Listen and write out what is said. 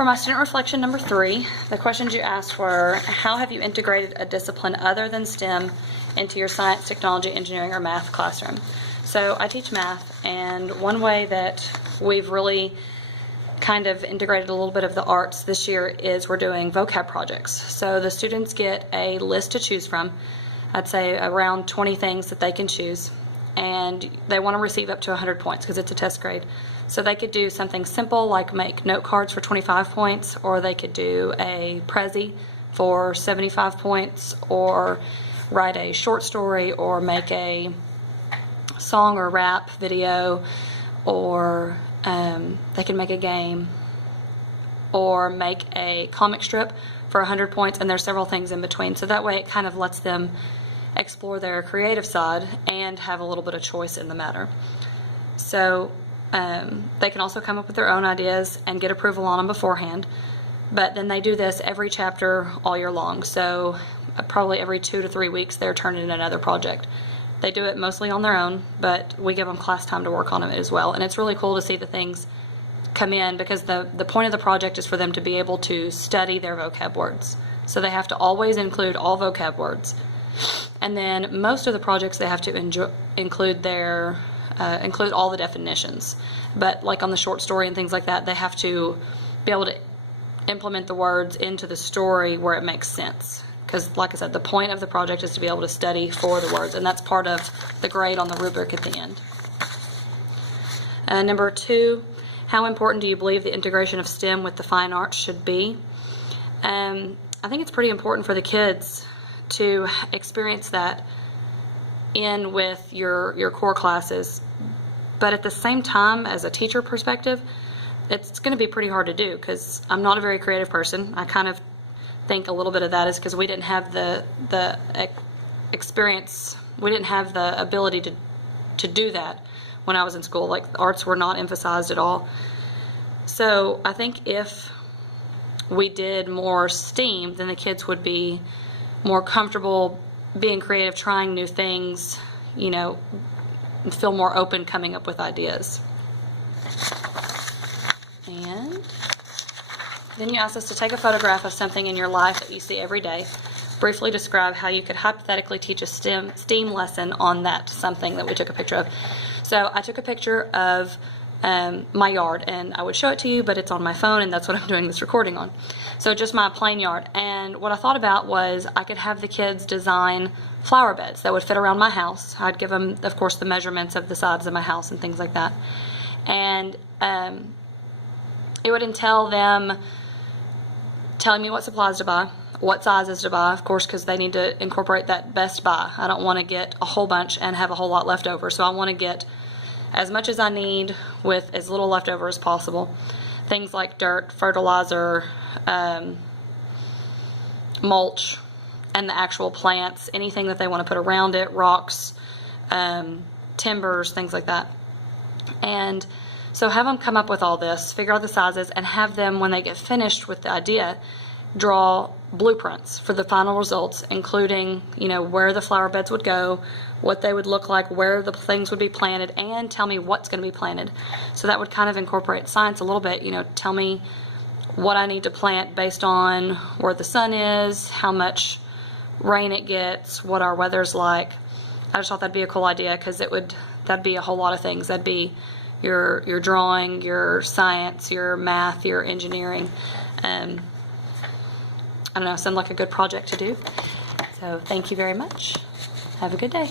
For my student reflection number 3, the questions you asked were, how have you integrated a discipline other than STEM into your science, technology, engineering, or math classroom? So I teach math, and one way that we've really kind of integrated a little bit of the arts this year is we're doing vocab projects. So the students get a list to choose from. I'd say around 20 things that they can choose, and they want to receive up to 100 points because it's a test grade. So they could do something simple like make note cards for 25 points, or they could do a Prezi for 75 points, or write a short story, or make a song or rap video, or they can make a game, or make a comic strip for 100 points, and there's several things in between. So that way it kind of lets them explore their creative side and have a little bit of choice in the matter. So they can also come up with their own ideas and get approval on them beforehand, but then they do this every chapter all year long. So probably every 2 to 3 weeks they're turning in another project. They do it mostly on their own, but we give them class time to work on them as well. And it's really cool to see the things come in, because the point of the project is for them to be able to study their vocab words. So they have to always include all vocab words. And then most of the projects they have to include all the definitions. But like on the short story and things like that, they have to be able to implement the words into the story where it makes sense. Because like I said, the point of the project is to be able to study for the words, and that's part of the grade on the rubric at the end. Number 2, how important do you believe the integration of STEM with the fine arts should be? I think it's pretty important for the kids to experience that in with your core classes. But at the same time, as a teacher perspective, it's going to be pretty hard to do, because I'm not a very creative person. I kind of think a little bit of that is because we didn't have the experience, we didn't have the ability to do that when I was in school. Like, the arts were not emphasized at all. So I think if we did more STEAM, then the kids would be more comfortable being creative, trying new things, you know, feel more open coming up with ideas. And then you asked us to take a photograph of something in your life that you see every day. Briefly describe how you could hypothetically teach a STEAM lesson on that something that we took a picture of. So I took a picture of my yard, and I would show it to you, but it's on my phone, and that's what I'm doing this recording on. So just my plain yard. And what I thought about was I could have the kids design flower beds that would fit around my house. I'd give them, of course, the measurements of the sides of my house and things like that. And it would entail them telling me what supplies to buy, what sizes to buy, of course, because they need to incorporate that best buy. I don't want to get a whole bunch and have a whole lot left over, so I want to get as much as I need with as little left over as possible. Things like dirt, fertilizer, mulch, and the actual plants, anything that they want to put around it, rocks, timbers, things like that. And so have them come up with all this, figure out the sizes, and have them, when they get finished with the idea, draw blueprints for the final results, including, you know, where the flower beds would go, what they would look like, where the things would be planted, and tell me what's going to be planted. So that would kind of incorporate science a little bit, you know, tell me what I need to plant based on where the sun is, how much rain it gets, what our weather's like. I just thought that'd be a cool idea, because that'd be a whole lot of things. That'd be your drawing, your science, your math, your engineering. I don't know, sounds like a good project to do. So thank you very much. Have a good day.